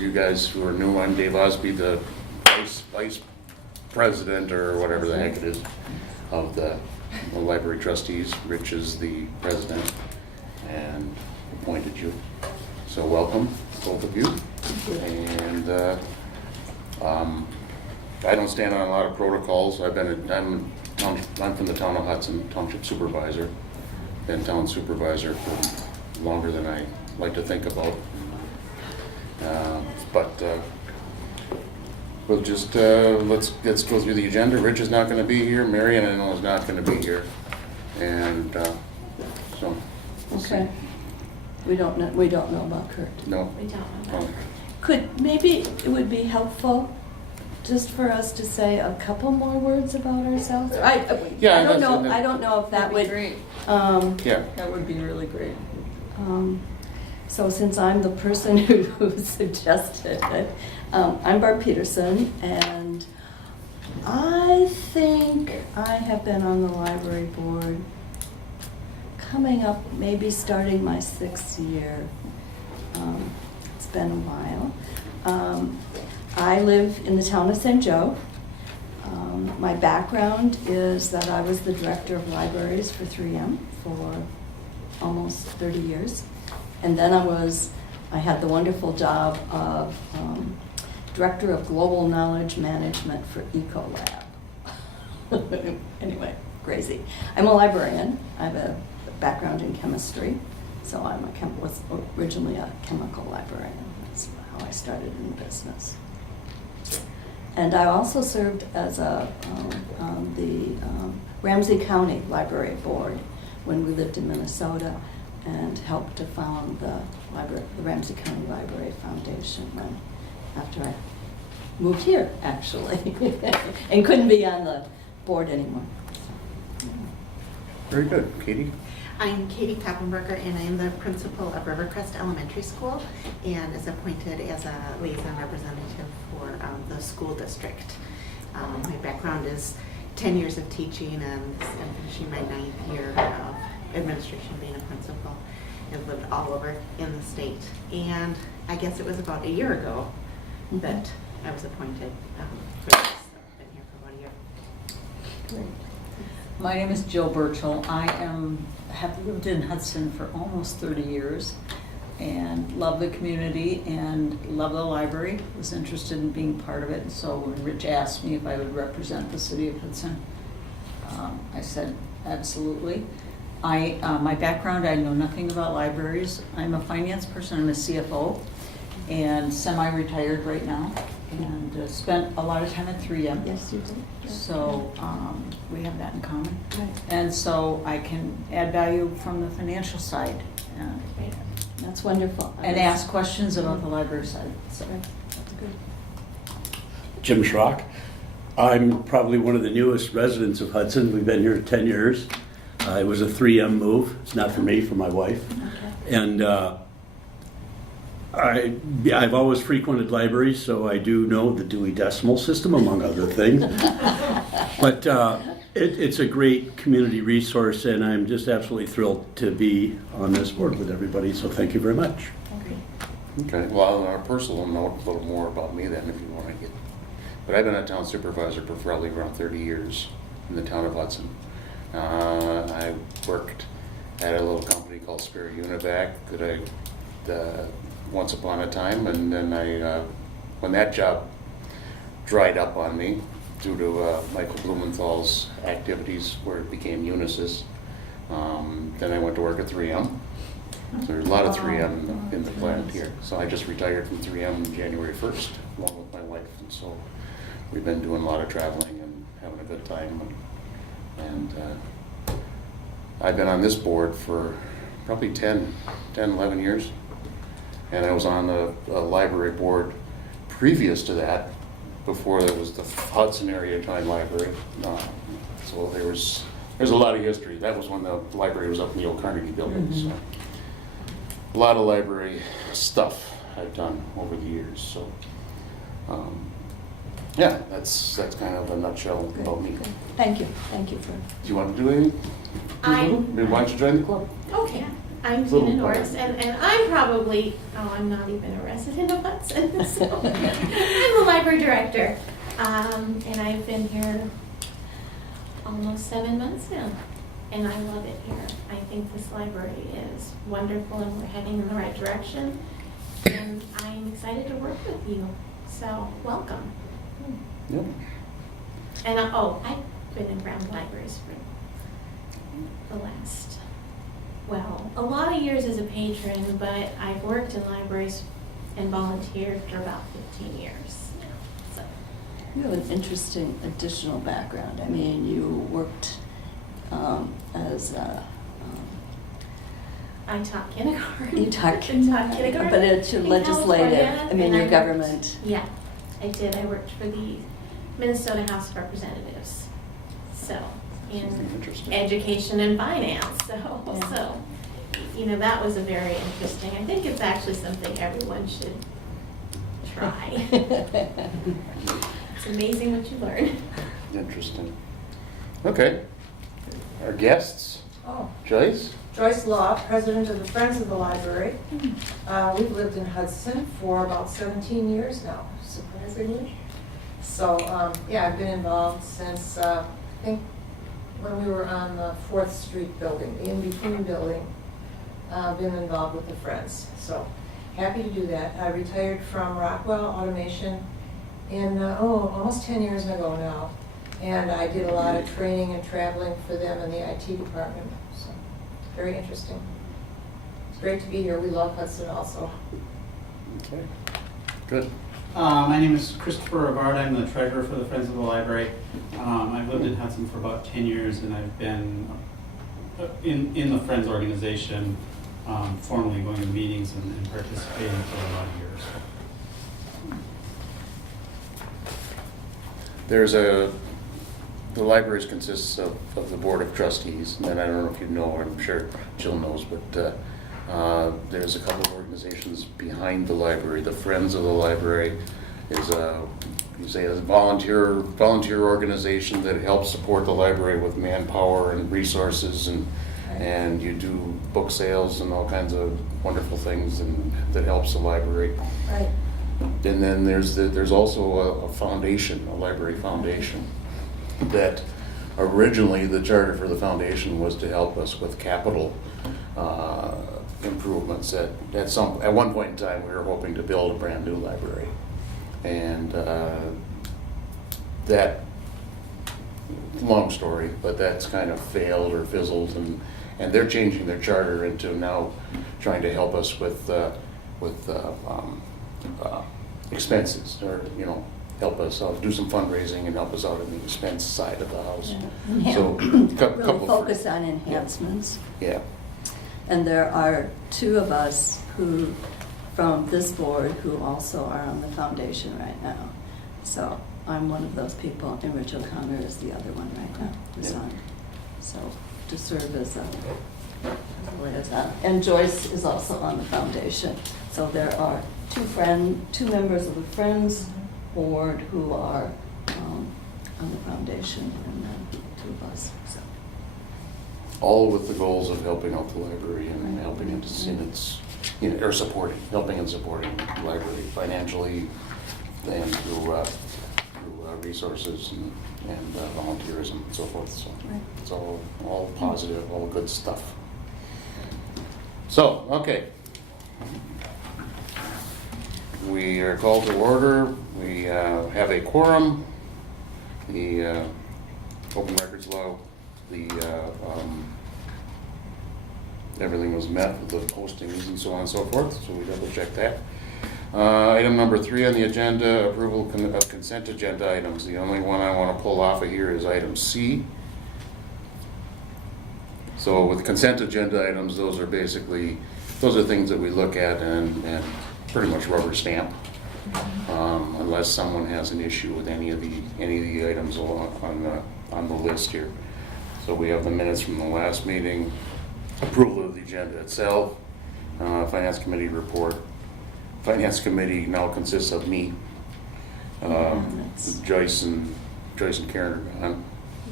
you guys who are new, I'm Dave Osby, the vice president or whatever the heck it is of the library trustees. Rich is the president and appointed you. So welcome, both of you. And I don't stand on a lot of protocols. I'm from the town of Hudson, township supervisor. Been town supervisor for longer than I like to think about. But we'll just let's go through the agenda. Rich is not going to be here. Marion, I know, is not going to be here, and so we'll Okay. see. We don't know about Kurt. No. We don't know Oh. that. Could maybe it would be helpful just for us to say a couple more words about ourselves. Yeah, I don't that's- know. I don't know if that That'd would. be great. Yeah. That would be really great. So since I'm the person who suggested it, I'm Barb Peterson, and I think I have been on the library board coming up, maybe starting my 6th year. It's been a while. I live in the town of St. Joe. My background is that I was the director of libraries for 3M for almost 30 years. And then I had the wonderful job of Director of Global Knowledge Management for Ecolab. Anyway, crazy. I'm a librarian. I have a background in chemistry, so I was originally a chemical librarian. That's how I started in the business. And I also served as the Ramsey County Library Board when we lived in Minnesota, and helped to found the Ramsey County Library Foundation after I moved here, actually, and couldn't be on the board anymore. So, Very good, Katie. I'm Katie Koppenberger, and I am the principal of Rivercrest Elementary School, and is appointed as a liaison representative for the school district. My background is 10 years of teaching, and I'm finishing my 9th year of administration, being a principal. I've lived all over in the state, and I guess it was about a year ago that I was appointed for this. I've been here for about a year. great. My name is Jill Burchell. I have lived in Hudson for almost 30 years and love the community and love the library. Was interested in being part of it. And so when Rich asked me if I would represent the city of Hudson, I said absolutely. My background, I know nothing about libraries. I'm a finance person. I'm a CFO and semi-retired right now, and spent a lot of time at 3M. Yes, you did. Yeah. So we have that in common. Right. And so I can add value from the financial side That's wonderful. and ask questions about the library side. So Right. That's good. Jim Schrock. I'm probably one of the newest residents of Hudson. We've been here 10 years. It was a 3M move. It's not for me, for my wife. Okay. And I've always frequented libraries, so I do know the Dewey Decimal System, among other things. But it's a great community resource, and I'm just absolutely thrilled to be on this board with everybody, so thank you very much. Okay, well, on a personal note, a little more about me then, if you want to get. But I've been a town supervisor for probably around 30 years in the town of Hudson. I worked at a little company called Spirit Univac that I once upon a time, and then when that job dried up on me due to Michael Blumenthal's activities where it became Unisys, then I went to work at 3M. So there's a lot of 3M in the plant here. So I just retired from 3M January 1st, along with my wife, and so we've been doing a lot of traveling and having a good time. And I've been on this board for probably 10, 11 years. And I was on the library board previous to that, before there was the Hudson Area Time Library. So there's a lot of history. That was when the library was up in the old Carnegie building. So a lot of library stuff I've done over the years. So yeah, that's kind of a nutshell about me. Good. Thank you. Thank you for. Do you want to do anything? Why don't you join the club? Okay. I'm Little Tina Norris, part. and I'm probably, I'm not even a resident of Hudson, so I'm the library director. And I've been here almost 7 months now, and I love it here. I think this library is wonderful, and we're heading in the right direction, and I'm excited to work with you, so welcome. Yep. And, I've been around libraries for the last, well, a lot of years as a patron, but I've worked in libraries and volunteered for about 15 years. So, You have an interesting additional background. I mean, you worked as a, I taught kindergarten. you taught I kindergarten, taught kindergarten but it's your in legislative, California, I mean, and your worked- government. Yeah, I did. I worked for the Minnesota House of Representatives. So, in Interesting. education and finance. Yeah. So, that was a very interesting. I think it's actually something everyone should try. It's amazing what you learn. Interesting. Okay. Our guests, Oh, Joyce? Joyce Law, president of the Friends of the Library. We've lived in Hudson for about 17 years now, surprisingly. So, I've been involved since, I think, when we were on the 4th Street building, the in-between building. Been involved with the Friends. So, happy to do that. I retired from Rockwell Automation almost 10 years ago now. And I did a lot of training and traveling for them in the IT department. So, very interesting. It's great to be here. We love Hudson also. Okay. Good. My name is Christopher Rivard. I'm the treasurer for the Friends of the Library. I've lived in Hudson for about 10 years, and I've been in the Friends organization, formally going to meetings and participating for a lot of years. The libraries consists of the board of trustees, and then I don't know if you know, or I'm sure Jill knows, but there's a couple of organizations behind the library. The Friends of the Library is a volunteer organization that helps support the library with manpower and resources, and you do book sales and all kinds of wonderful things, and that helps the library. Right. And then there's also a foundation, a library foundation, that originally the charter for the foundation was to help us with capital improvements. At one point in time, we were hoping to build a brand new library, and that, long story, but that's kind of failed or fizzled, and they're changing their charter into now trying to help us with expenses, or help us out, do some fundraising and help us out in the expense side of the house. Yeah. So Really couple focus on enhancements. Yeah. And there are 2 of us from this board, who also are on the foundation right now. So I'm one of those people, and Rich O'Connor is the other one right now, who's Yeah. on. So to serve as a liaison. And Joyce is also on the foundation. So there are 2 members of the Friends board who are on the foundation, and then 2 of us. So. All with the goals of helping out the library and helping it in its, or helping and supporting the library financially and through resources and volunteerism and so forth. So Right. it's all positive, all good stuff. So, okay. We are called to order. We have a quorum. The open records law, everything was met with the postings and so on and so forth, so we double check that. Item number 3 on the agenda, approval of consent agenda items. The only one I want to pull off of here is item C. So with consent agenda items, those are things that we look at and pretty much rubber stamp, unless someone has an issue with any of the items on the list here. So we have the minutes from the last meeting, approval of the agenda itself, finance committee report. Finance committee now consists of me, Joyce and Karen are gone,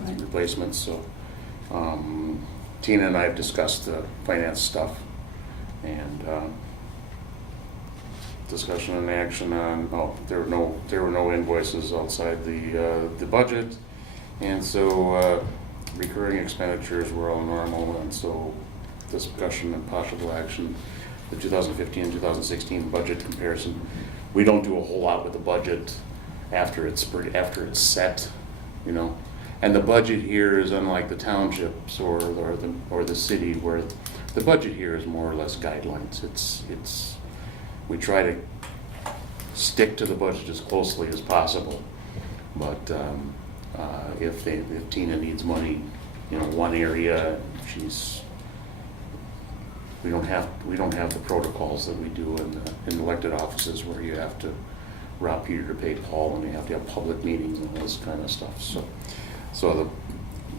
Right. replacements. So Tina and I have discussed the finance stuff And discussion and action on, there were no invoices outside the budget. And so recurring expenditures were all normal, and so discussion and possible action, the 2015 2016 budget comparison. We don't do a whole lot with the budget after it's set, you know. And the budget here is unlike the townships or the city, where the budget here is more or less guidelines. We try to stick to the budget as closely as possible. But if Tina needs money, you know, one area, we don't have the protocols that we do in elected offices, where you have to rob Peter to pay Paul, and you have to have public meetings and all this kind of stuff.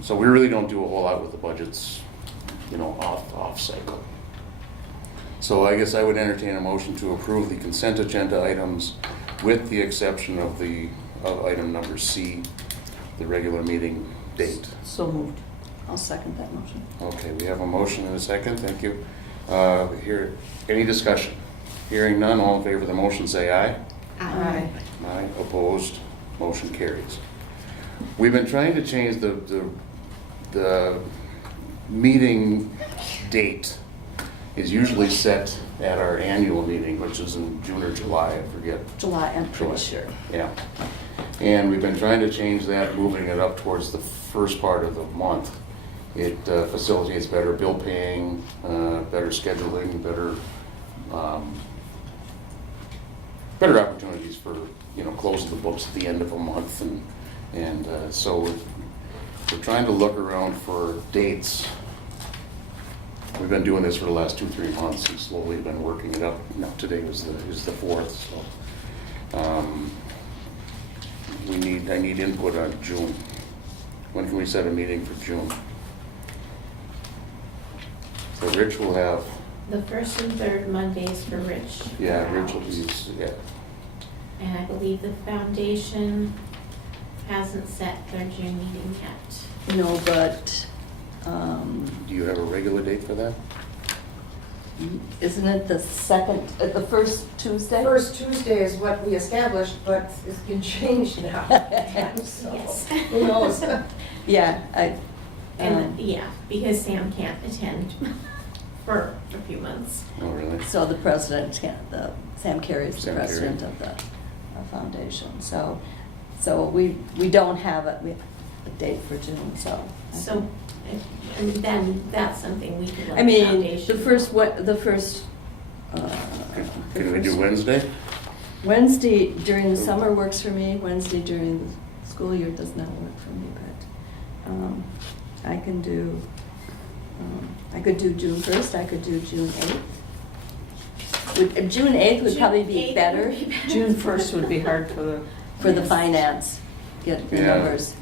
So we really don't do a whole lot with the budgets, you know, off cycle. So I guess I would entertain a motion to approve the consent agenda items, with the exception of item number C, the regular meeting date. So moved. I'll second that motion. Okay, we have a motion and a second. Thank you. Here, any discussion? Hearing none, all in favor of the motion say aye. Aye. Aye, opposed, motion carries. We've been trying to change the meeting date is usually set at our annual meeting, which is in June or July, I forget. July, I'm pretty July. sure. Yeah. And we've been trying to change that, moving it up towards the first part of the month. It facilitates better bill paying, better scheduling, better opportunities for, you know, closing the books at the end of a month, and so we're trying to look around for dates. We've been doing this for the last 2-3 months and slowly been working it up. Now today is the 4th, so I need input on June. When can we set a meeting for June? So Rich will have. The first and third Mondays for Rich. Yeah, Rich will be, yeah. And I believe the foundation hasn't set their June meeting yet. No, but Do you have a regular date for that? isn't it the first Tuesday? First Tuesday is what we established, but it's been changed now. So, Yes. who knows? Yeah, And, yeah, because Sam can't attend for a few months. Oh, really? so the president, Sam Carey is the Sam president Carey. of the foundation. We don't have a date for June, so. So, and then that's something we could let I the mean, foundation. the first. Can we do Wednesday? Wednesday during the summer works for me. Wednesday during the school year does not work for me, but I can do. I could do June 1st. I could do June 8th. June 8th would June probably be 8th better would be better. June 1st would be hard for the finance. Get the Yeah. numbers.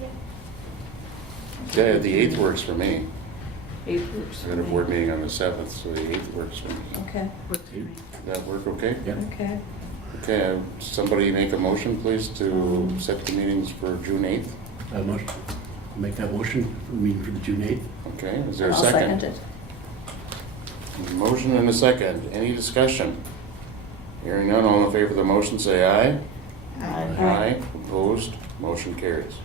Yeah, the 8th works for me. 8th works. We're going to board meeting on the 7th, so the 8th works for me. Okay. That work okay? Yeah. Okay. Okay, somebody make a motion, please, to set the meetings for June 8th. Make that motion, meeting for the June 8th. Okay, is there a I'll second? second it. Motion and a second. Any discussion? Hearing none, all in favor of the motion, say aye. Aye. Opposed? Motion carries.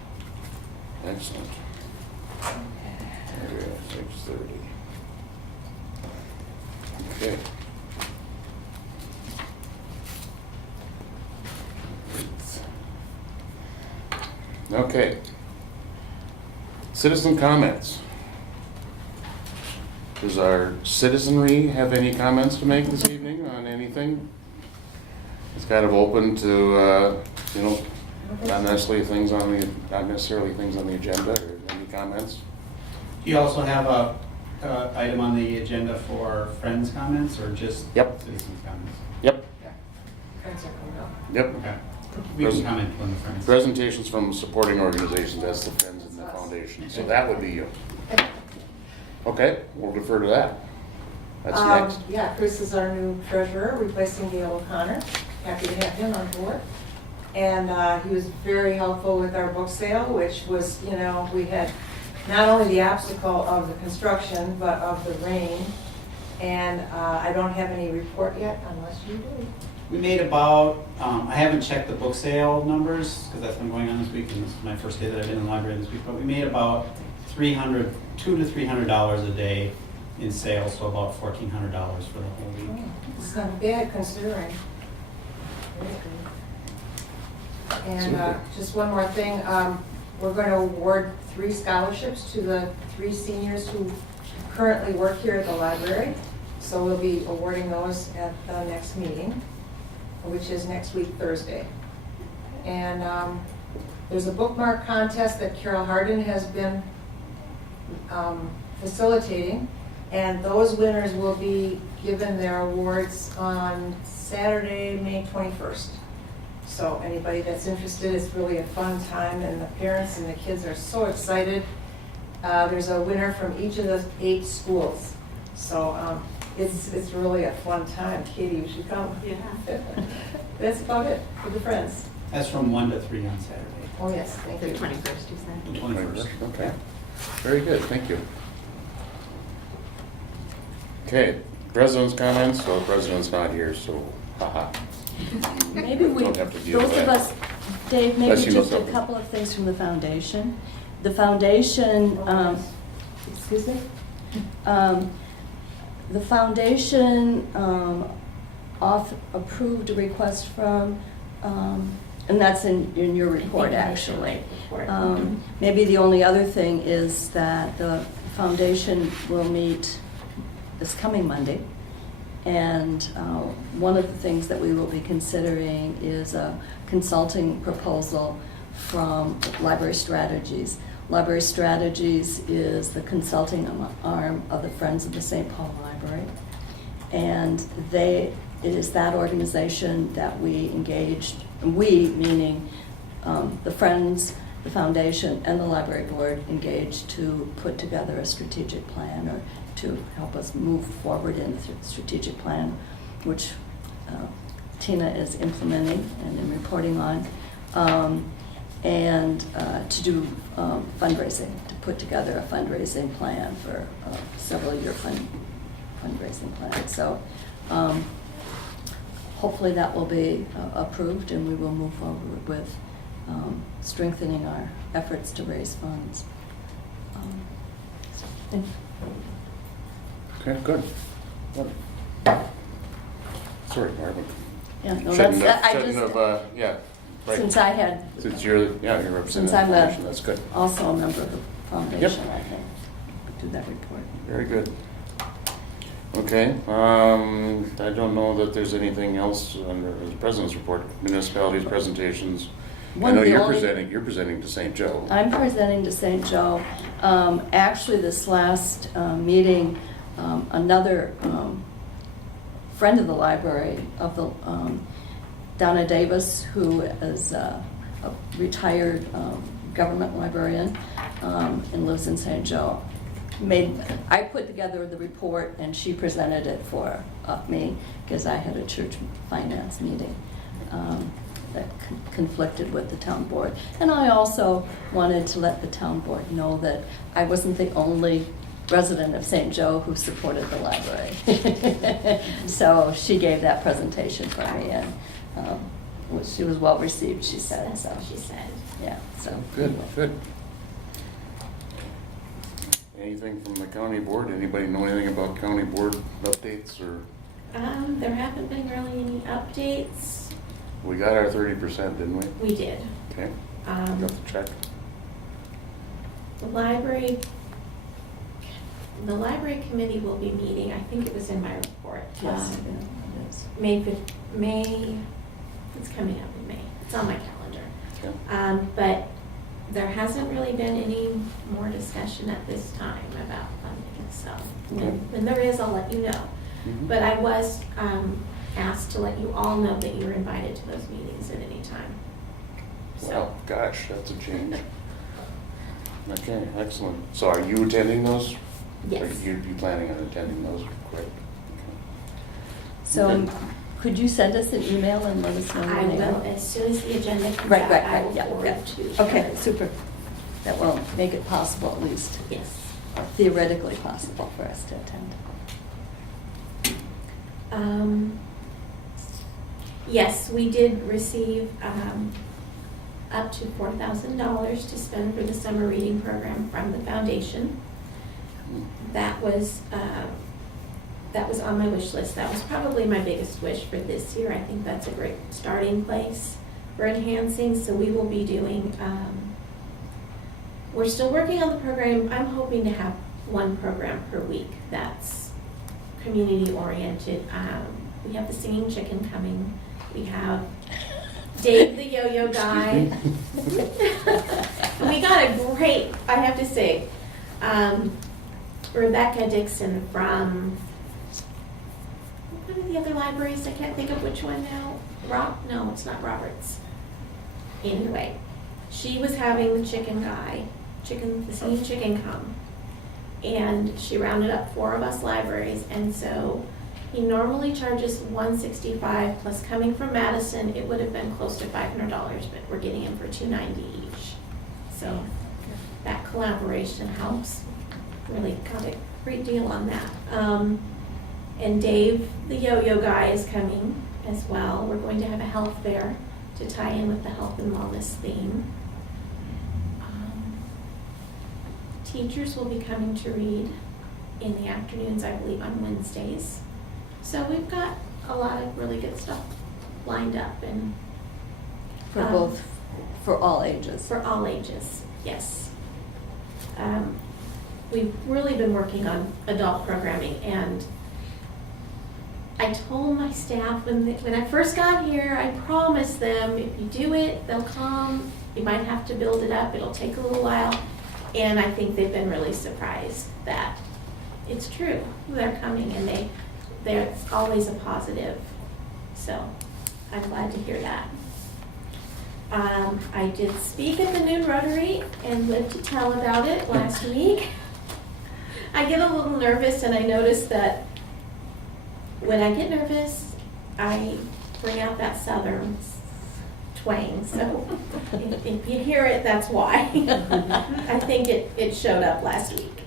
Excellent. There we go, 6:30. Okay. Okay. Citizen comments. Does our citizenry have any comments to make this evening on anything? It's kind of open to, not necessarily things on the agenda, or any comments? Do you also have a item on the agenda for friends comments or just Yep. citizens comments? Yep, Friends are coming up. yep. Okay. We can comment on the friends. Presentations from supporting organizations, that's the Friends and the Foundation, so that would be you. Okay, we'll defer to that. That's next. Yeah, Chris is our new treasurer, replacing Gail O'Connor. Happy to have him on board. And he was very helpful with our book sale, which was, we had not only the obstacle of the construction, but of the rain. And I don't have any report yet unless you do. We made about, I haven't checked the book sale numbers, because that's been going on this week, and this is my first day that I've been in the library this week, but we made about $200 to $300 a day in sales, so about $1,400 for the whole week. It's not bad considering. And Super. just one more thing, we're going to award 3 scholarships to the 3 seniors who currently work here at the library. So we'll be awarding those at the next meeting, which is next week, Thursday. And there's a bookmark contest that Carol Hardin has been facilitating, and those winners will be given their awards on Saturday, May 21st. So anybody that's interested, it's really a fun time, and the parents and the kids are so excited. There's a winner from each of the 8 schools. So it's really a fun time. Katie, you should come. Yeah. That's about it for the friends. That's from 1 to 3 on Saturday. Oh, yes, thank The you. 21st, you said? The 21st. Okay, very good, thank you. Okay, president's comments, so the president's not here, so haha. Maybe we, Don't have to deal those with of that. us, Dave, maybe Unless you know just a something. couple of things from the foundation. The foundation, excuse me? The foundation approved a request from, and that's in your report, actually. Maybe the only other thing is that the foundation will meet this coming Monday. And one of the things that we will be considering is a consulting proposal from Library Strategies. Library Strategies is the consulting arm of the Friends of the St. Paul Library. And it is that organization that we engaged, we meaning the Friends, the Foundation, and the Library Board engaged to put together a strategic plan, or to help us move forward in the strategic plan, which Tina is implementing and reporting on, and to do fundraising, to put together a fundraising plan for a several-year fundraising plan. So hopefully that will be approved, and we will move forward with strengthening our efforts to raise funds. Thank you. Okay, good. Sorry, Marvin. Yeah, no, Shouldn't that's, have- I shouldn't just, have, yeah, right. since I had, Since you're representing since the I'm foundation, that's good. also a member of the foundation, I think, do that report. Very good. Okay, I don't know that there's anything else under the president's report, municipalities, presentations. I One know of the you're only- presenting to St. Joe. I'm presenting to St. Joe. Actually, this last meeting, another friend of the library, Donna Davis, who is a retired government librarian and lives in St. Joe, I put together the report, and she presented it for me, because I had a church finance meeting that conflicted with the town board. And I also wanted to let the town board know that I wasn't the only resident of St. Joe who supported the library. So she gave that presentation for me, and she was well received, she said. That's So what she said. yeah, so Good, good. Anything from the county board? Anybody know anything about county board updates, or? There haven't been really any updates. We got our 30%, didn't we? We did. Okay, Um, got the check. The library committee will be meeting, I think it was in my report. yes, it is. May, it's coming up in May. It's on my calendar. Okay. But there hasn't really been any more discussion at this time about funding, so. Okay. When there is, I'll let you know. Mhm. But I was asked to let you all know that you were invited to those meetings at any time. Well, gosh, that's a change. Okay, excellent. So are you attending those? Yes. Are you planning on attending those? Great. So Okay. could you send us an email and let us know? I when they are? will, as soon as the agenda comes Right, out, right, I right, will yeah, forward yeah. to. Okay, super. That will make it possible, at least, Yes. or theoretically possible for us to attend. Yes, we did receive up to $4,000 to spend for the summer reading program from the foundation. That was on my wish list. That was probably my biggest wish for this year. I think that's a great starting place for enhancing. So we will be doing, we're still working on the program. I'm hoping to have one program per week that's community oriented. We have the singing chicken coming. We have Dave the yo-yo guy. We got a great, I have to say, Rebecca Dixon from one of the other libraries, I can't think of which one now. No, it's not Roberts. Anyway, she was having the chicken guy, the singing chicken come. And she rounded up 4 of us libraries, and so he normally charges $165 plus coming from Madison, it would have been close to $500, but we're getting him for $290 each. So that collaboration helps. Really got a great deal on that. And Dave, the yo-yo guy, is coming as well. We're going to have a health fair to tie in with the health and wellness theme. Teachers will be coming to read in the afternoons, I believe, on Wednesdays. So we've got a lot of really good stuff lined up, and For all ages. for all ages, yes. We've really been working on adult programming, and I told my staff when I first got here, I promised them if you do it, they'll come. You might have to build it up. It'll take a little while. And I think they've been really surprised that it's true. They're coming, and they're always a positive. So I'm glad to hear that. I did speak at the noon Rotary and lived to tell about it last week. I get a little nervous, and I notice that when I get nervous, I bring out that Southern twang. So if you hear it, that's why. I think it showed up last week.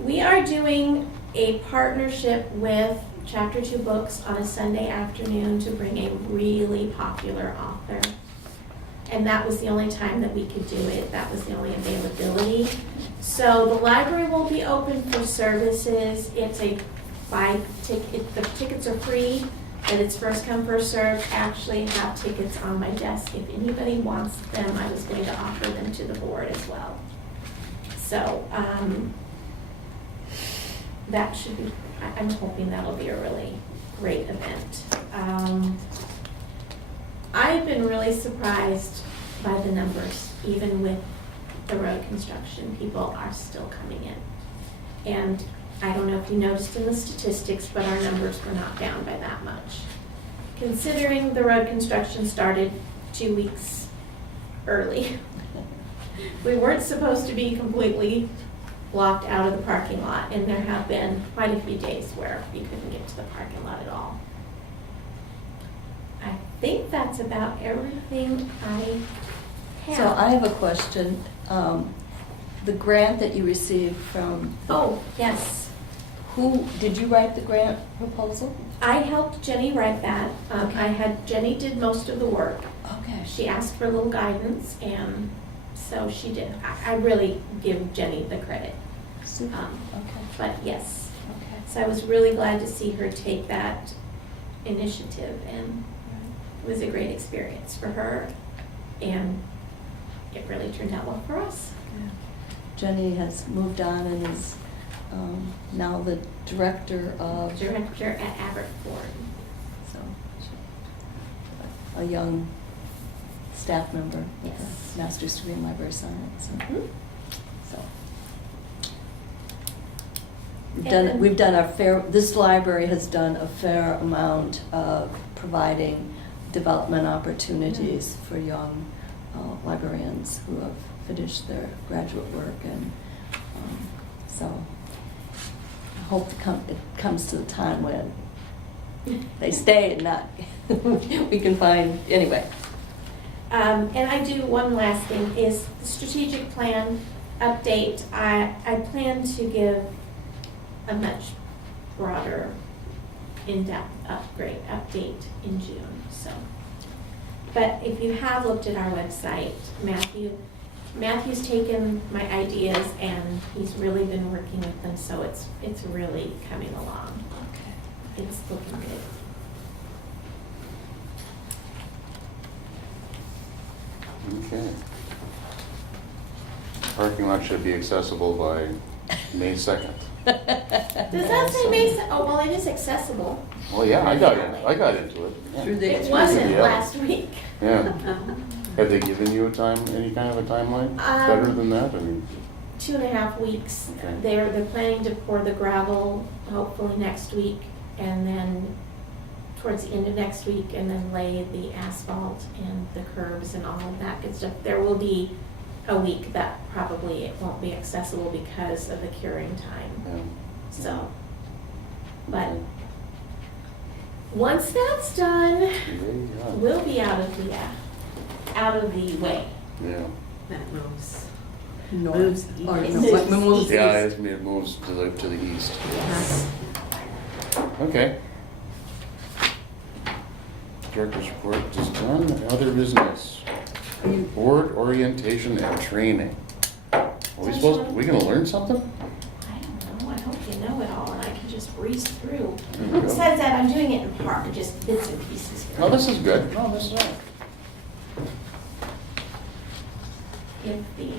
We are doing a partnership with Chapter 2 Books on a Sunday afternoon to bring a really popular author. And that was the only time that we could do it. That was the only availability. So the library will be open for services. It's a the tickets are free, and it's first come, first served. I actually have tickets on my desk. If anybody wants them, I was going to offer them to the board as well. So that should be, I'm hoping that'll be a really great event. I've been really surprised by the numbers, even with the road construction. People are still coming in. And I don't know if you noticed in the statistics, but our numbers were not down by that much. Considering the road construction started 2 weeks early. We weren't supposed to be completely blocked out of the parking lot, and there have been quite a few days where you couldn't get to the parking lot at all. I think that's about everything I have. So I have a question. The grant that you received from, Oh, yes. did you write the grant proposal? I helped Jenny write that. Jenny did most of the work. Okay. She asked for a little guidance, and so she did. I really give Jenny the credit. Super. Okay. But yes. Okay. So I was really glad to see her take that initiative, and it was a great experience for her, and it really turned out well for us. Yeah. Jenny has moved on and is now the director of, Director at Abbott Ford. so, a young staff member with Yes. a master's degree in library science. Mhm. So. And- We've done our fair, this library has done a fair amount of providing development opportunities for young librarians who have finished their graduate work, and so I hope it comes to the time when they stay and not, we can find, anyway. And I do one last thing, is the strategic plan update. I plan to give a much broader, in-depth update in June, so. But if you have looked at our website, Matthew's taken my ideas and he's really been working with them, so it's really coming along. Okay. It's looking good. Okay. Parking lot should be accessible by May 2nd. Does that say Mason? Oh, well, it is accessible. Well, yeah, I got into it. Yeah. Through the- It wasn't Yeah. last week. Yeah. Have they given you any kind of a timeline? Better than that? I mean, 2.5 weeks. Okay. They're planning to pour the gravel hopefully next week, and then towards the end of next week, and then lay the asphalt and the curbs and all of that good stuff. There will be a week that probably it won't be accessible because of the curing time. yeah. So, but once that's done, Yeah. we'll be out of the way. Yeah. That moves. North. Moves Or east. no, what moves Yeah, east? it moves to the east. Yes. Okay. Director's report is done. Other business. Board orientation and training. Are we gonna learn something? I don't know, I hope you know it all and I can just breeze through. There we go. Besides that, I'm doing it in part, just bits and pieces here. Oh, this is good. No, this is all right. If the.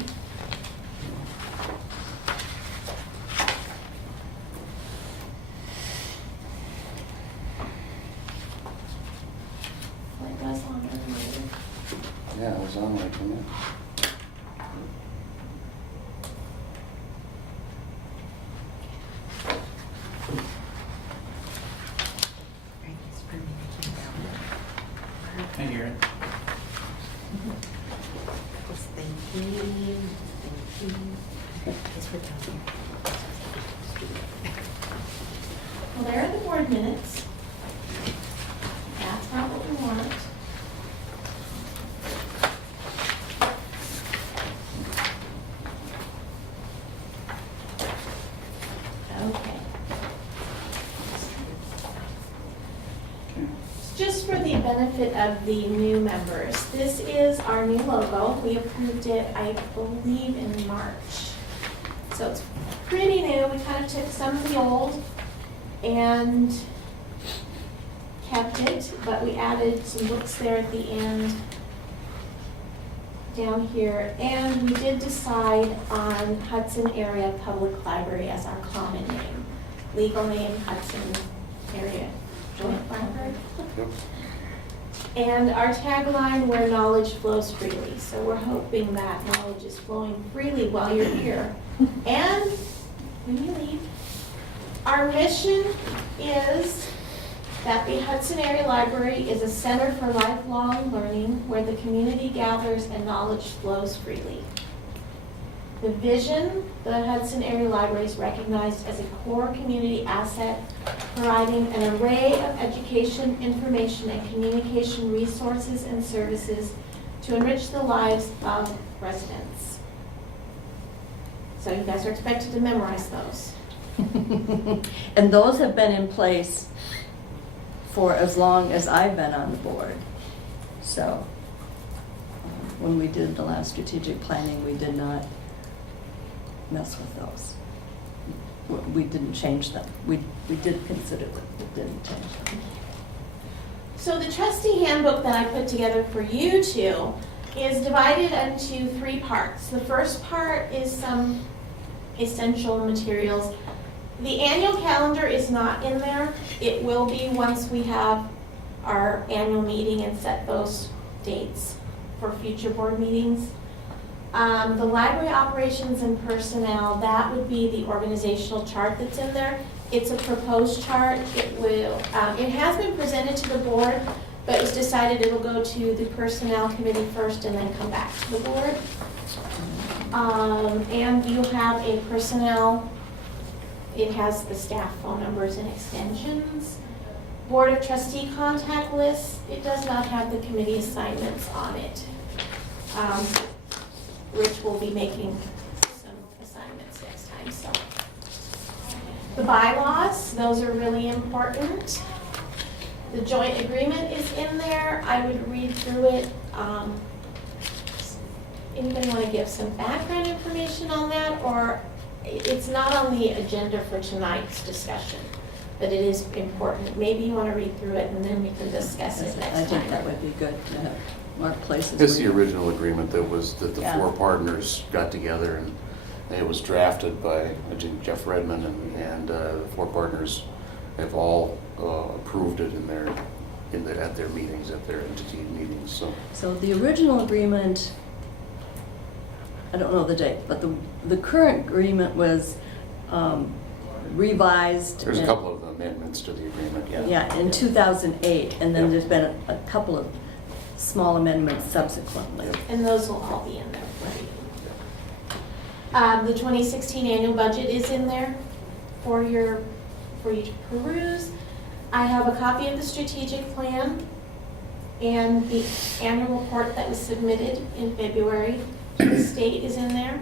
Well, it was on earlier. Yeah, it was on when I came in. I hear it. Just thank you. Thanks for coming. Well, there are the board minutes. That's not what we want. Okay. Just for the benefit of the new members, this is our new logo. We approved it, I believe, in March. So it's pretty new. We kind of took some of the old and kept it, but we added some books there at the end down here. And we did decide on Hudson Area Public Library as our common name. Legal name, Hudson Area Joint Library. Yep. And our tagline, where knowledge flows freely. So we're hoping that knowledge is flowing freely while you're here. And when you leave, our mission is that the Hudson Area Library is a center for lifelong learning where the community gathers and knowledge flows freely. The vision, the Hudson Area Library is recognized as a core community asset, providing an array of education, information, and communication resources and services to enrich the lives of residents. So you guys are expected to memorize those. And those have been in place for as long as I've been on the board. So when we did the last strategic planning, we did not mess with those. We didn't change them. We did consider them, but didn't change them. So the trustee handbook that I put together for you two is divided into 3 parts. The first part is some essential materials. The annual calendar is not in there. It will be once we have our annual meeting and set those dates for future board meetings. The library operations and personnel, that would be the organizational chart that's in there. It's a proposed chart. It has been presented to the board, but it's decided it'll go to the personnel committee first and then come back to the board. And you'll have a personnel, it has the staff phone numbers and extensions. Board of trustee contact list, it does not have the committee assignments on it. Rich will be making some assignments next time, so. The bylaws, those are really important. The joint agreement is in there. I would read through it. Anybody want to give some background information on that? Or it's not on the agenda for tonight's discussion, but it is important. Maybe you want to read through it and then we can discuss it next time. I think that would be good to have more places. It's the where- original agreement that the Yeah. four partners got together, and it was drafted by, I think, Jeff Redmond, and the four partners have all approved it at their meetings, at their entity meetings, so. So the original agreement, I don't know the date, but the current agreement was revised. There's a couple of amendments to the agreement, yeah. Yeah, in 2008, and then Yeah. there's been a couple of small amendments subsequently. And those will all be in there for you. The 2016 annual budget is in there for you to peruse. I have a copy of the strategic plan and the annual report that was submitted in February. The state is in there.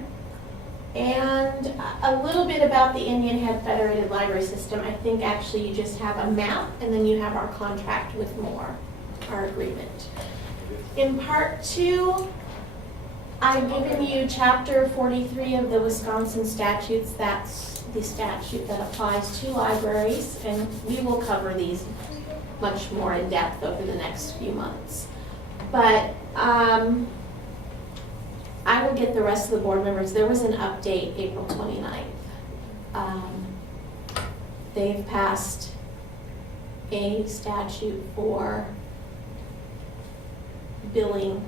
And a little bit about the Indian Head Federated Library System. I think actually you just have a map and then you have our contract with Moore, our agreement. In part 2, I've given you chapter 43 of the Wisconsin statutes. That's the statute that applies to libraries, and we will cover these much more in depth over the next few months. But I will get the rest of the board members. There was an update April 29th. They've passed a statute for billing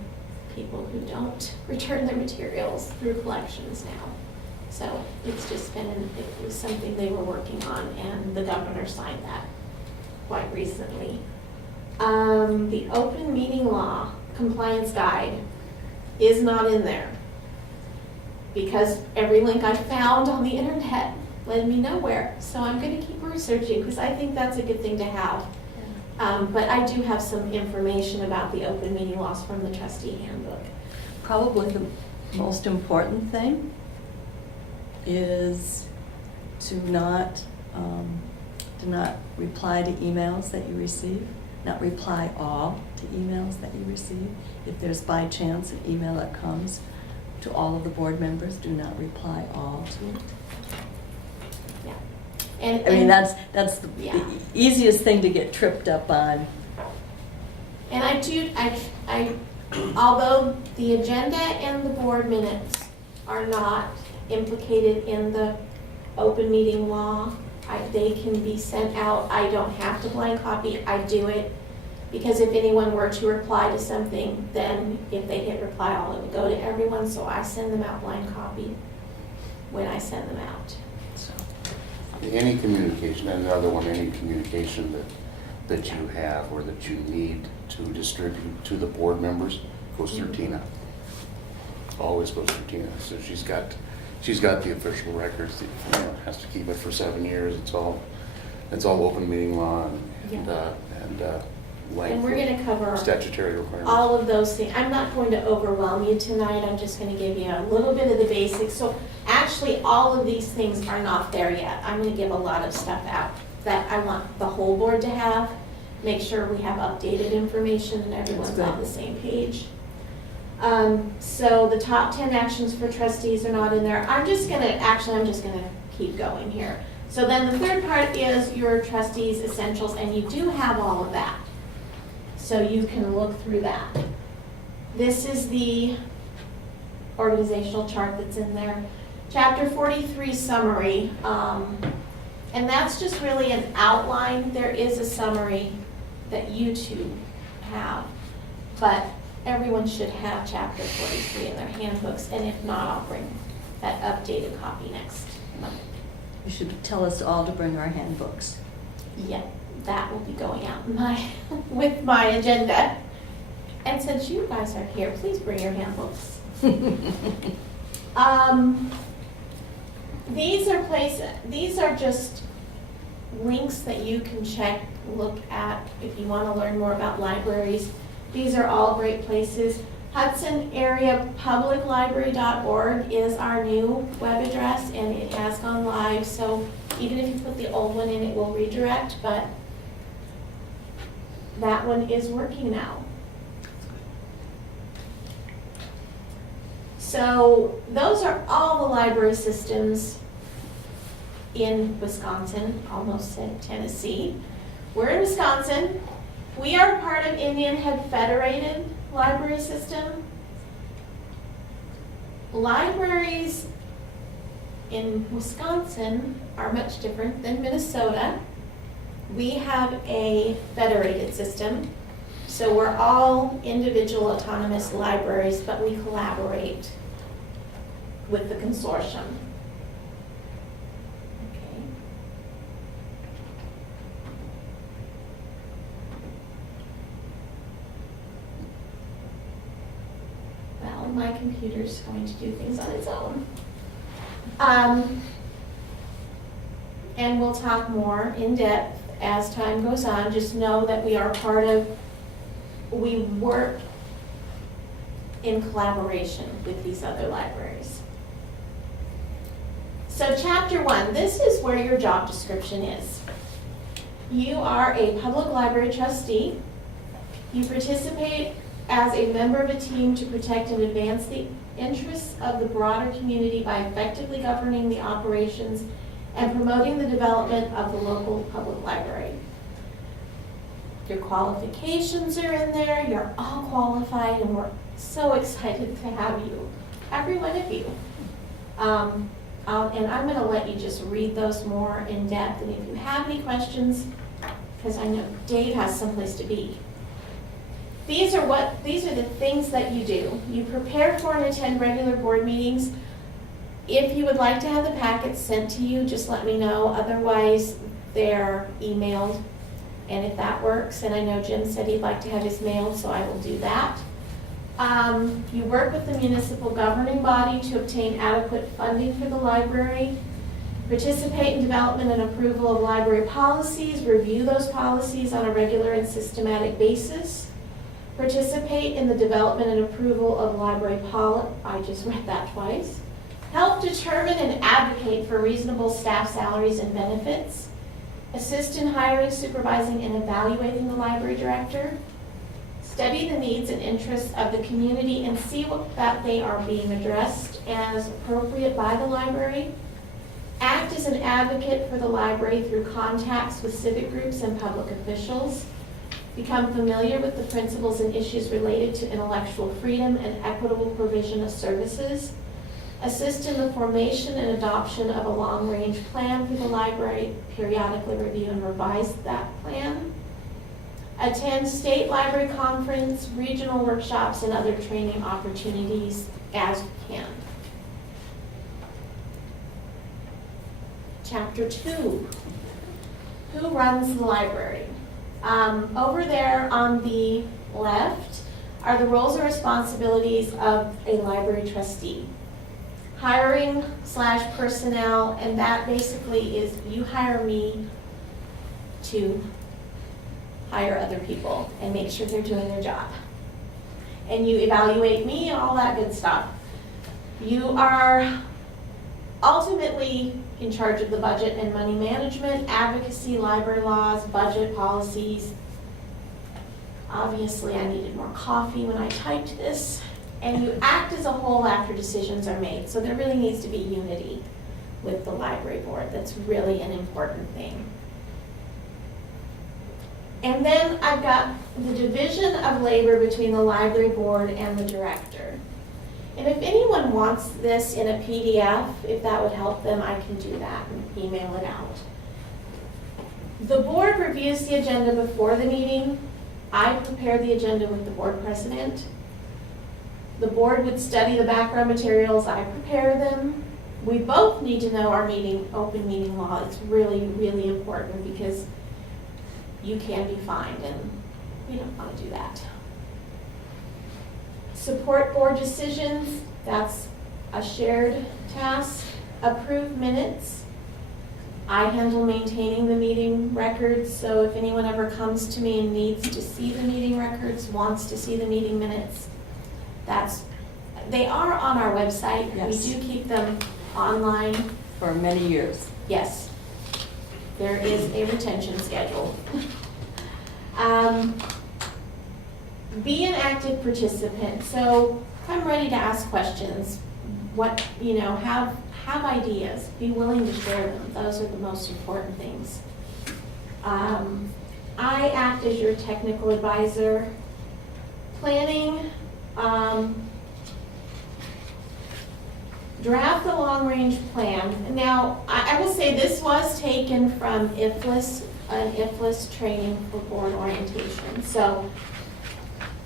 people who don't return their materials through collections now. So it's just been, it was something they were working on, and the governor signed that quite recently. The open meeting law compliance guide is not in there because every link I found on the internet led me nowhere. So I'm going to keep researching because I think that's a good thing to have. But I do have some information about the open meeting laws from the trustee handbook. Probably the most important thing is to not reply to emails that you receive, not reply all to emails that you receive. If there's by chance an email that comes to all of the board members, do not reply all to it. Yeah. And, I mean, and- that's the Yeah. easiest thing to get tripped up on. And I although the agenda and the board minutes are not implicated in the open meeting law, they can be sent out. I don't have to blind copy. I do it because if anyone were to reply to something, then if they hit reply all, it would go to everyone. So I send them out blind copy when I send them out. So. Any communication, and another one, any communication that you have or that you need to distribute to the board members goes through Tina. Always goes through Tina. So she's got the official records. Has to keep it for 7 years. It's all open meeting law and And we're going to cover statutory requirements. all of those things. I'm not going to overwhelm you tonight. I'm just going to give you a little bit of the basics. So actually, all of these things are not there yet. I'm going to give a lot of stuff out that I want the whole board to have. Make sure we have updated information and everyone's on the same page. So the top 10 actions for trustees are not in there. I'm just going to keep going here. So then the third part is your trustees essentials, and you do have all of that. So you can look through that. This is the organizational chart that's in there. Chapter 43 summary, and that's just really an outline. There is a summary that you two have, but everyone should have chapter 43 in their handbooks, and if not, I'll bring that updated copy next month. You should tell us all to bring our handbooks. Yeah, that will be going out with my agenda. And since you guys are here, please bring your handbooks. These are just links that you can look at if you want to learn more about libraries. These are all great places. HudsonAreaPublicLibrary.org is our new web address, and it has gone live. So Even if you put the old one in, it will redirect, but that one is working now. So those are all the library systems in Wisconsin, almost said Tennessee. We're in Wisconsin. We are part of Indian Head Federated Library System. Libraries in Wisconsin are much different than Minnesota. We have a federated system, so we're all individual autonomous libraries, but we collaborate with the consortium. Okay. Well, my computer's going to do things on its own. And we'll talk more in depth as time goes on. Just know that we are we work in collaboration with these other libraries. So chapter 1, this is where your job description is. You are a public library trustee. You participate as a member of a team to protect and advance the interests of the broader community by effectively governing the operations and promoting the development of the local public library. Your qualifications are in there. You're all qualified, and we're so excited to have you, every one of you. And I'm going to let you just read those more in depth, and if you have any questions, because I know Dave has someplace to be. These are the things that you do. You prepare for and attend regular board meetings. If you would like to have the packets sent to you, just let me know. Otherwise, they're emailed. And if that works, and I know Jim said he'd like to have his mailed, so I will do that. You work with the municipal governing body to obtain adequate funding for the library. Participate in development and approval of library policies. Review those policies on a regular and systematic basis. Participate in the development and approval of library policy. I just read that twice. Help determine and advocate for reasonable staff salaries and benefits. Assist in hiring, supervising, and evaluating the library director. Study the needs and interests of the community and see that they are being addressed as appropriate by the library. Act as an advocate for the library through contacts with civic groups and public officials. Become familiar with the principles and issues related to intellectual freedom and equitable provision of services. Assist in the formation and adoption of a long-range plan for the library, periodically review and revise that plan. Attend state library conference, regional workshops, and other training opportunities as you can. Chapter 2, who runs the library? Over there on the left are the roles and responsibilities of a library trustee. Hiring / personnel, and that basically is you hire me to hire other people and make sure they're doing their job. And you evaluate me and all that good stuff. You are ultimately in charge of the budget and money management, advocacy, library laws, budget policies. Obviously, I needed more coffee when I typed this. And you act as a whole after decisions are made. So there really needs to be unity with the library board. That's really an important thing. And then I've got the division of labor between the library board and the director. And if anyone wants this in a PDF, if that would help them, I can do that and email it out. The board reviews the agenda before the meeting. I prepare the agenda with the board president. The board would study the background materials, I prepare them. We both need to know our open meeting law. It's really, really important because you can be fined and we don't want to do that. Support board decisions, that's a shared task. Approve minutes. I handle maintaining the meeting records, so if anyone ever comes to me and needs to see the meeting records, wants to see the meeting minutes, they are on our website. Yes. We do keep them online. For many years. Yes. there is a retention schedule. Be an active participant. So I'm ready to ask questions. Have ideas. Be willing to share them. Those are the most important things. I act as your technical advisor. Planning, draft the long-range plan. Now, I will say this was taken from an IFLS training for board orientation. So,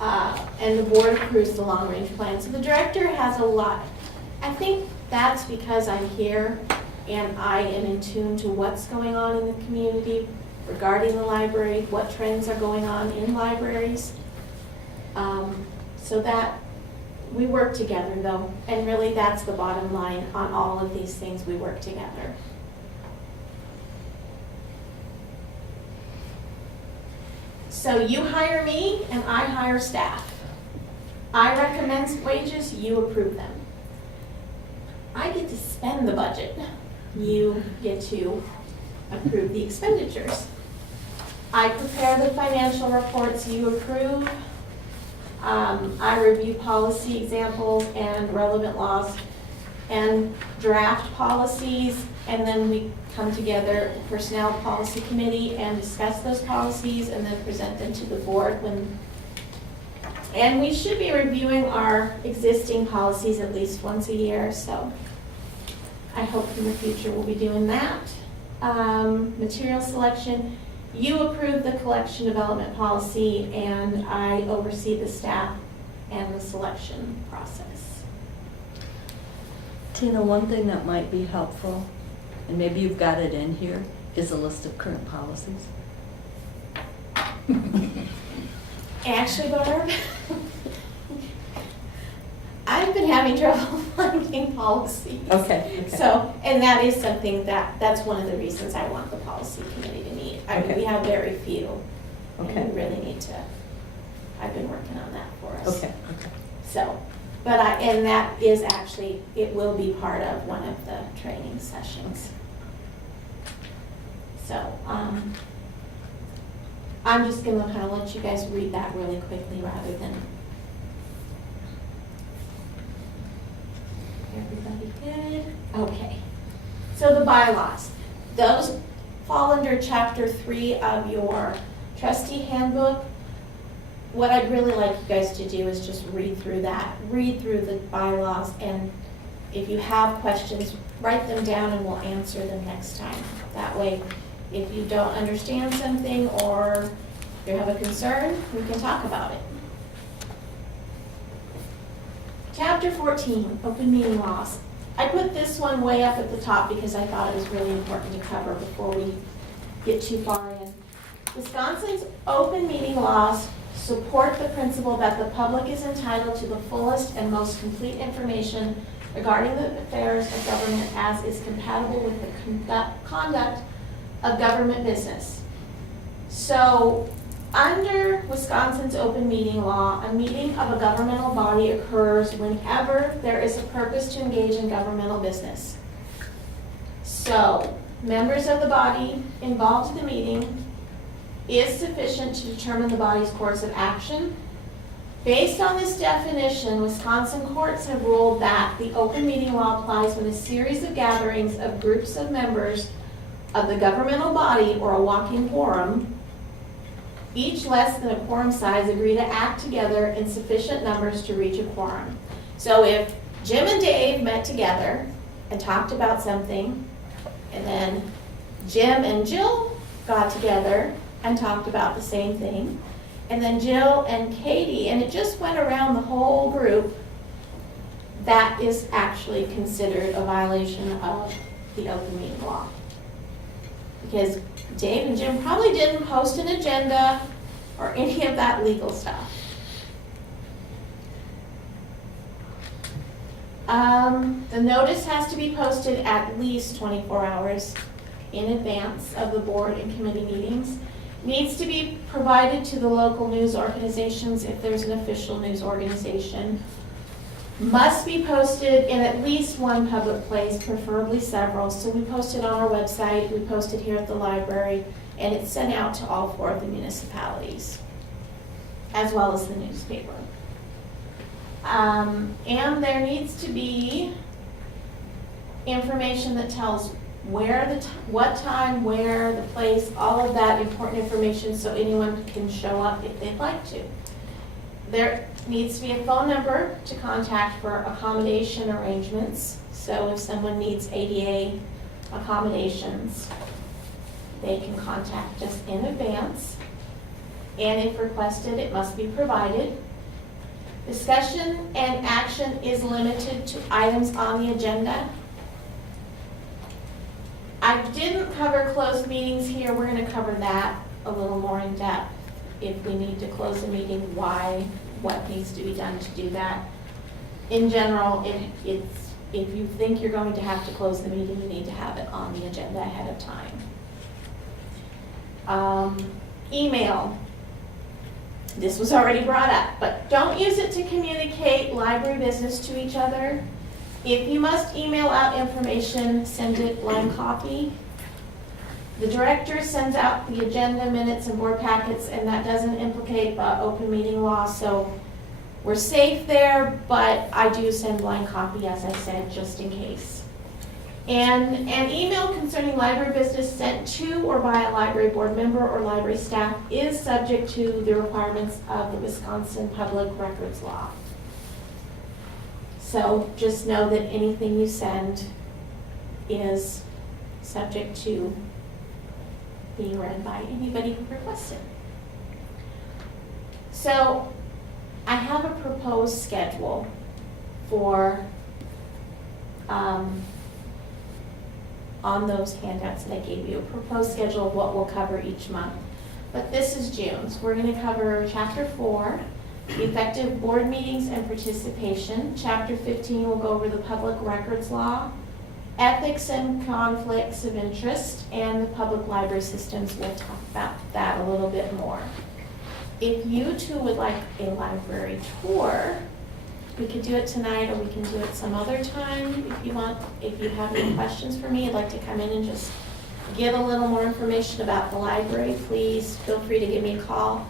and the board approves the long-range plan. So the director has a lot. I think that's because I'm here and I am in tune to what's going on in the community regarding the library, what trends are going on in libraries. So that we work together though, and really that's the bottom line on all of these things, we work together. So you hire me and I hire staff. I recommend wages, you approve them. I get to spend the budget. You get to approve the expenditures. I prepare the financial reports, you approve. I review policy examples and relevant laws and draft policies, and then we come together, personnel policy committee, and discuss those policies and then present them to the board and we should be reviewing our existing policies at least once a year, so I hope in the future we'll be doing that. Material selection, you approve the collection development policy and I oversee the staff and the selection process. Tina, one thing that might be helpful, and maybe you've got it in here, is a list of current policies. Actually, Barb, I've been having trouble finding policies. Okay. So, and that is something that's one of the reasons I want the policy committee to meet. I mean, Okay. we have very few. Okay. And we really need to, I've been working on that for us. Okay. So, and that is actually, it will be part of one of the training sessions. So, I'm just gonna kind of let you guys read that really quickly rather than. Everybody good? Okay. So the bylaws, those fall under chapter 3 of your trustee handbook. What I'd really like you guys to do is just read through that, read through the bylaws, and if you have questions, write them down and we'll answer them next time. That way, if you don't understand something or you have a concern, we can talk about it. Chapter 14, open meeting laws. I put this one way up at the top because I thought it was really important to cover before we get too far in. Wisconsin's open meeting laws support the principle that the public is entitled to the fullest and most complete information regarding the affairs of government as is compatible with the conduct of government business. So, under Wisconsin's open meeting law, a meeting of a governmental body occurs whenever there is a purpose to engage in governmental business. So, members of the body involved in the meeting is sufficient to determine the body's course of action. Based on this definition, Wisconsin courts have ruled that the open meeting law applies when a series of gatherings of groups of members of the governmental body or a walking quorum, each less than a quorum size, agree to act together in sufficient numbers to reach a quorum. So if Jim and Dave met together and talked about something, and then Jim and Jill got together and talked about the same thing, and then Jill and Katie, and it just went around the whole group, that is actually considered a violation of the open meeting law. Because Dave and Jim probably didn't post an agenda or any of that legal stuff. The notice has to be posted at least 24 hours in advance of the board and committee meetings. Needs to be provided to the local news organizations if there's an official news organization. must be posted in at least one public place, preferably several. So we post it on our website, we post it here at the library, and it's sent out to all 4 of the municipalities, as well as the newspaper. And there needs to be information that tells where what time, where, the place, all of that important information so anyone can show up if they'd like to. There needs to be a phone number to contact for accommodation arrangements. So if someone needs ADA accommodations, they can contact us in advance. And if requested, it must be provided. Discussion and action is limited to items on the agenda. I didn't cover closed meetings here. We're going to cover that a little more in depth. If we need to close a meeting, why, what needs to be done to do that. In general, if you think you're going to have to close the meeting, you need to have it on the agenda ahead of time. Email. This was already brought up, but don't use it to communicate library business to each other. If you must email out information, send it blind copy. The director sends out the agenda, minutes, and board packets, and that doesn't implicate open meeting law, so we're safe there, but I do send blind copy, as I said, just in case. And an email concerning library business sent to or by a library board member or library staff is subject to the requirements of the Wisconsin Public Records Law. So just know that anything you send is subject to being read by anybody who requests it. So I have a proposed schedule for on those handouts that I gave you, a proposed schedule of what we'll cover each month. But this is June's. We're going to cover Chapter 4, effective board meetings and participation. Chapter 15 will go over the public records law, ethics and conflicts of interest, and the public library systems. We'll talk about that a little bit more. If you two would like a library tour, we could do it tonight or we can do it some other time if you want. If you have any questions for me, I'd like to come in and just give a little more information about the library. Please feel free to give me a call.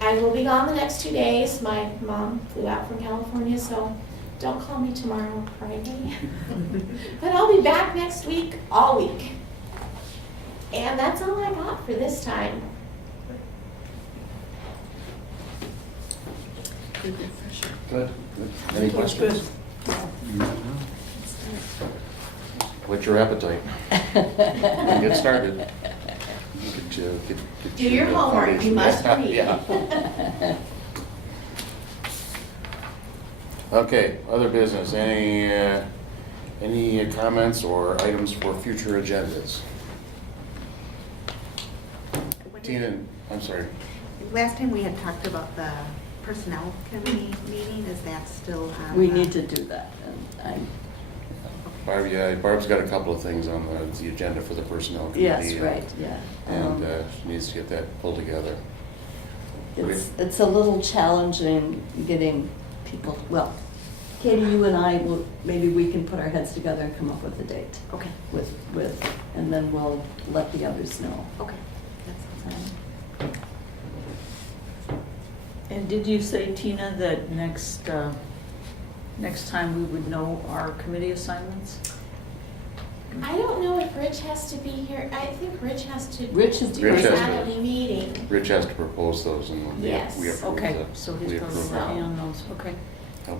I will be gone the next 2 days. My mom flew out from California, so don't call me tomorrow or Friday. But I'll be back next week, all week. And that's all I got for this time. Good. Any questions? What's your appetite? Get started. Do your homework. You must read. Yeah. Okay, other business. Any comments or items for future agendas? Tina, I'm sorry. Last time we had talked about the personnel committee meeting, is that still on? We need to do that. And Barb, yeah, Barb's got a couple of things on the agenda for the personnel committee. yes, right, yeah. And she needs to get that pulled together. It's a little challenging getting people, well, Katie, you and I, maybe we can put our heads together and come up with a date. Okay. And then we'll let the others know. Okay. That sounds good. And did you say, Tina, that next time we would know our committee assignments? I don't know if Rich has to be here. I think Rich has to Rich is do Rich a has to. Saturday meeting. Rich has to propose those and Yes. we approve Okay, them. so he's We probably approve them. working on those, okay. Yep.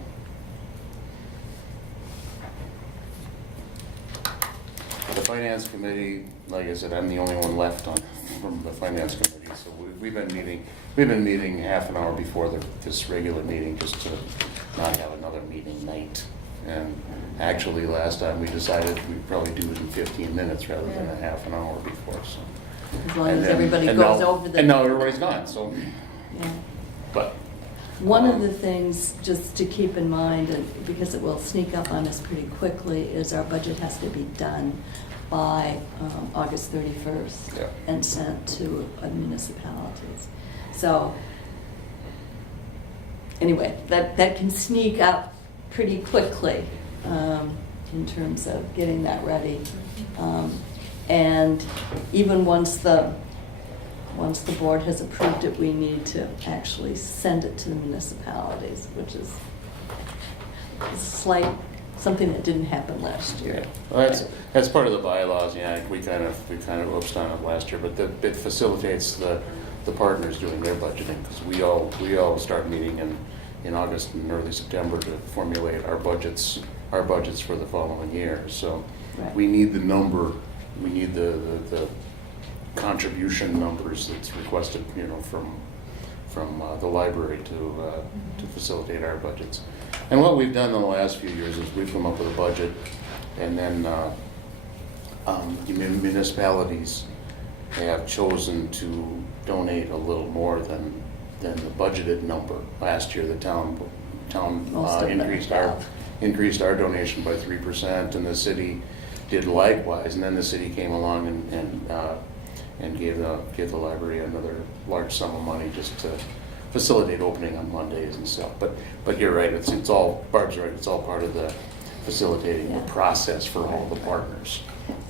The finance committee, like I said, I'm the only one left from the finance committee, so we've been meeting half an hour before this regular meeting just to not have another meeting night. And actually, last time we decided we'd probably do it in 15 minutes rather than a half an hour before, so. As long as everybody goes over the. And now everybody's gone, so, Yeah. but. One of the things just to keep in mind, and because it will sneak up on us pretty quickly, is our budget has to be done by August 31st Yeah. and sent to municipalities. So anyway, that can sneak up pretty quickly in terms of getting that ready. And even once the board has approved it, we need to actually send it to the municipalities, which is something that didn't happen last year. Well, that's part of the bylaws, yeah, we kind of oopsed on it last year, but it facilitates the partners doing their budgeting, because we all start meeting in August and early September to formulate our budgets for the following year. So Right. we need the number, we need the contribution numbers that's requested, from the library to facilitate our budgets. And what we've done in the last few years is we've come up with a budget, and then municipalities have chosen to donate a little more than the budgeted number. Last year, the town Most of them increased our donation by 3%, and the city did likewise. And then the city came along and gave the library another large sum of money just to facilitate opening on Mondays and stuff. But you're right, it's all, Barb's right, it's all part of the facilitating the Yeah. process for all the partners.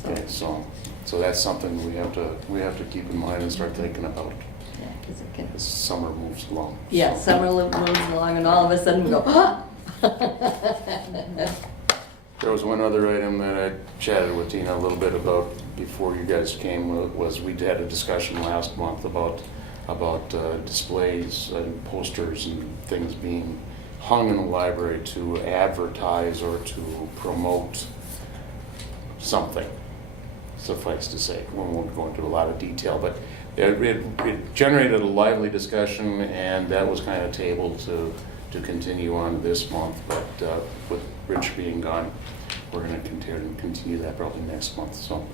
Okay, so that's something we have to keep in mind and start thinking about Yeah, 'cause it can. as summer moves along. Yeah, So- summer moves along and all of a sudden we go, ah! There was one other item that I chatted with Tina a little bit about before you guys came, was we had a discussion last month about displays and posters and things being hung in the library to advertise or to promote something. Suffice to say, we won't go into a lot of detail, but it generated a lively discussion, and that was kind of tabled to continue on this month. But with Rich being gone, we're going to continue that probably next month. So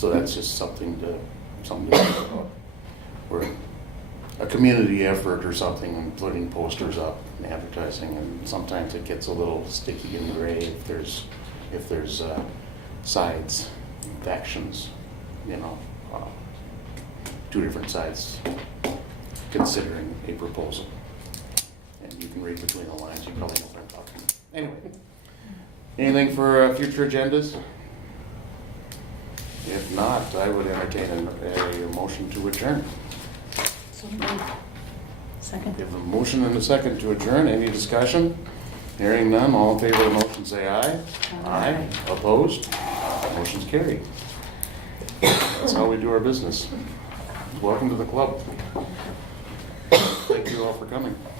that's just something to think about. We're a community effort or something, and putting posters up and advertising, and sometimes it gets a little sticky and gray if there's sides, factions, two different sides considering a proposal. And you can read between the lines, you probably know what I'm talking about. Anyway, anything for future agendas? If not, I would entertain a motion to adjourn. So moved. Second. We have a motion and a second to adjourn. Any discussion? Hearing none, all in favor of the motion say aye. Aye. Opposed? Motion's carried. That's how we do our business. Welcome to the club. Thank you all for coming.